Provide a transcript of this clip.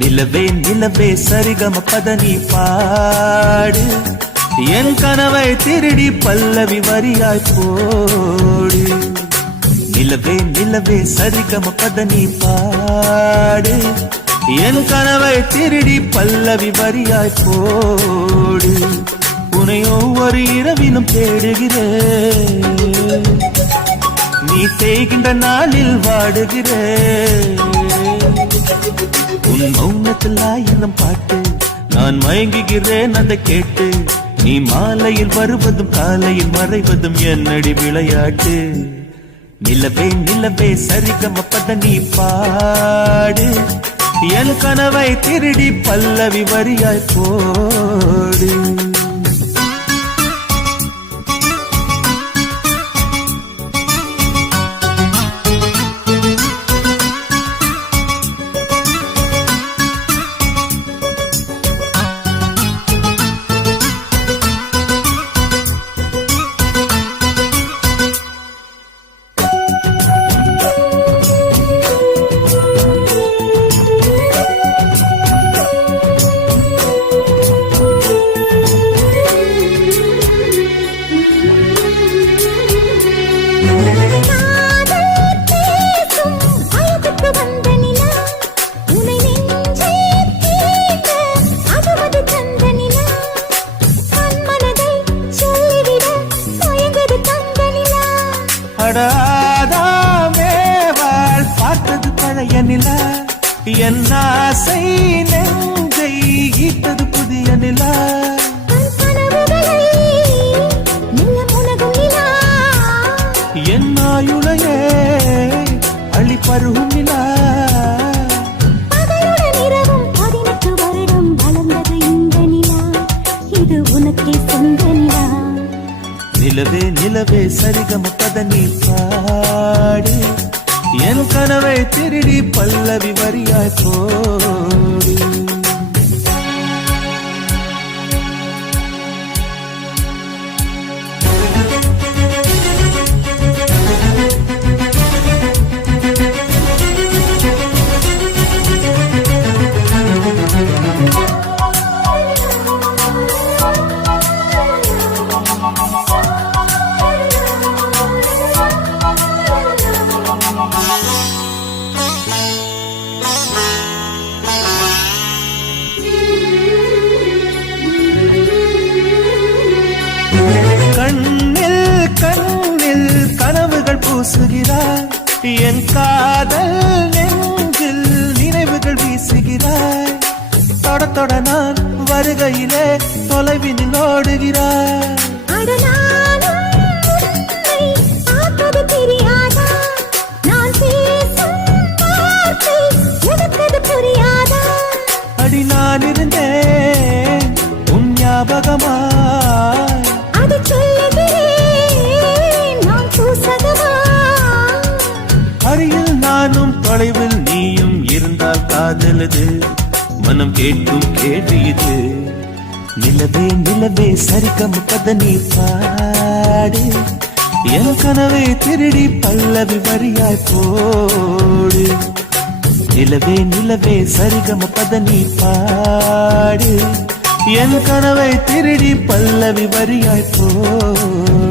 நிலவே நிலவே சரிகம பதனி பாடு என் கனவை திருடி பல்லவி வரியாய் போடு. நிலவே நிலவே சரிகம பதனி பாடு என் கனவை திருடி பல்லவி வரியாய் போடு. உன்னை ஒவ்வொரு இரவிலும் தேடுகிறேன், நீ தேய்கின்ற நாளில் வாடுகிறேன். உன் மௌனத்தில் ஆயிரம் பாட்டு நான் மயங்குகிறேன் அதை கேட்டு. நீ மாலையில் வருவதும் காலையில் மறைவதும் என்னடி விளையாட்டு. நிலவே நிலவே சரிகம பதனி பாடு என் கனவை திருடி பல்லவி வரியாய் போடு. அடாதாமேவாள் பார்த்தது பழைய நிலா, என் ஆசை நெஞ்சை ஈட்டது புதிய நிலா. என் ஆயுளையே அழி பருகும் நிலா. நிலவே நிலவே சரிகம பதனி பாடு என் கனவை திருடி பல்லவி வரியாய் போடு. கண்ணில் கண்ணில் கனவுகள் பூசுகிறாய், என் காதல் நெஞ்சில் நினைவுகள் வீசுகிறாய். தொட தொட நான் வருகையிலே தொலைவினில் ஓடுகிறாய். அடி நான் இருந்தேன் உன் ஞாபகமாய், அருகில் நானும் தொலைவில் நீயும் இருந்தால் காதலது மனம் கேட்கும் கேள்வி இது. நிலவே நிலவே சரிகம பதனி பாடு என் கனவை திருடி பல்லவி வரியாய் போடு. நிலவே நிலவே சரிகம பதனி பாடு என் கனவை திருடி பல்லவி வரியாய் போடு.